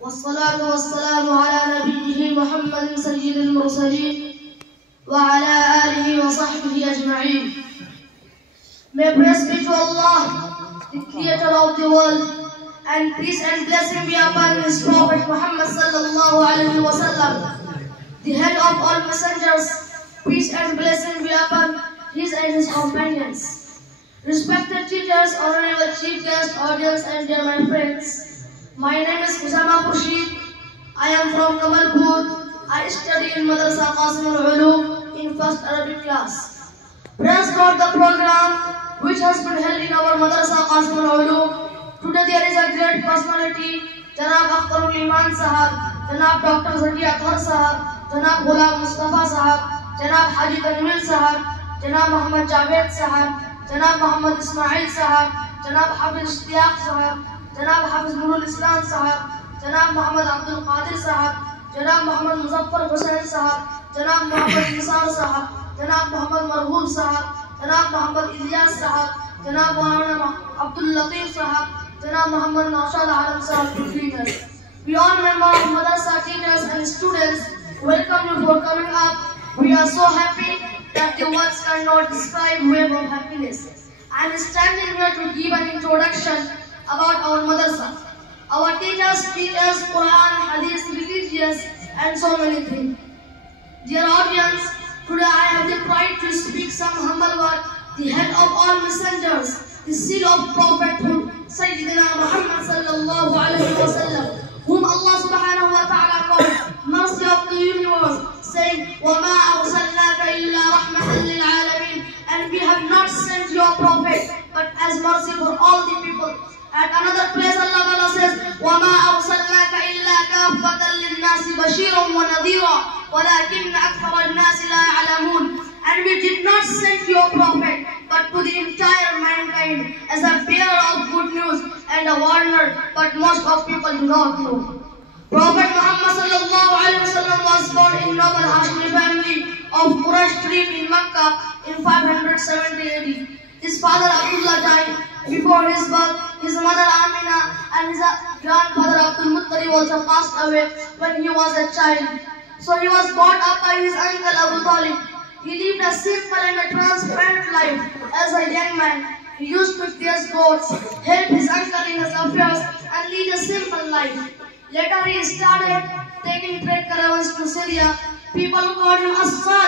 والصلاة والسلام على نبيه محمد سيد المرسلين وعلى آله وصحبه أجمعين. May praise be to Allah, the Creator of the world, and peace and blessing be upon His Prophet Muhammad sallallahu alaihi wasallam, the head of all messengers. Peace and blessing be upon his and his companions. Respected teachers, honorable chief guests, audience, and dear my friends. My name is Usama Khurshid. I am from Kamalpur. I study in Madrasa Qasim al-Ulum in first Arabic class. Praise God, the program which has been held in our Madrasa Qasim al-Ulum. Today there is a great personality, Janab Akhtarul Iman Sahab, Janab Dr. Zaki Athar Sahab, Janab Ghulam Mustafa Sahab, Janab Haji Tanwil Sahab, Janab Muhammad Javed Sahab, Janab Muhammad Ismail Sahab, Janab Hafiz Ishtiyaq Sahab, Janab Hafiz Nurul Islam Sahab, Janab Muhammad Abdul Qadir Sahab, Janab Muhammad Muzaffar Hussain Sahab, Janab Muhammad Nisar Sahab, Janab Muhammad Marhum Sahab, Janab Muhammad Ilyas Sahab, Janab Muhammad Abdul Latif Sahab, Janab Muhammad Naushad Alam Sahab to greet us. We all members of Madrasa teachers and students welcome you for coming up. We are so happy that the words cannot describe wave of happiness. I am standing here to give an introduction about our madrasa. Our teachers teach us Quran, Hadith, religious, and so many things. Dear audience, today I have the pride to speak some humble word. The head of all messengers, the seal of prophethood, Sayyidina Muhammad sallallahu alaihi wasallam, whom Allah subhanahu wa ta'ala called mercy of the universe, saying, وَمَا أَرْسَلْنَاكَ إِلَّا رَحْمَةً لِلْعَالَمِينَ, and we have not sent your prophet but as mercy for all the people. At another place Allah Ta'ala says, وَمَا أَرْسَلْنَاكَ إِلَّا كَافَّةً لِلنَّاسِ بَشِيرًا وَنَذِيرًا وَلَكِنَّ أَكْثَرَ النَّاسِ لَا يَعْلَمُونَ. And we did not send your prophet but to the entire mankind as a bearer of good news and a warner, but most of people do not know. Prophet Muhammad sallallahu alaihi wasallam was born in noble Hashimi family of Quraysh tribe in Makkah in 570 AD. His father Abdullah died before his birth. His mother Amina and his grandfather Abdul Muttalib also passed away when he was a child. So he was brought up by his uncle Abu Talib. He lived a simple and a transparent life. As a young man, he used to chase goats, help his uncle in his affairs, and lead a simple life. Later he started taking trade caravans to Syria. People called him As-Sadiq.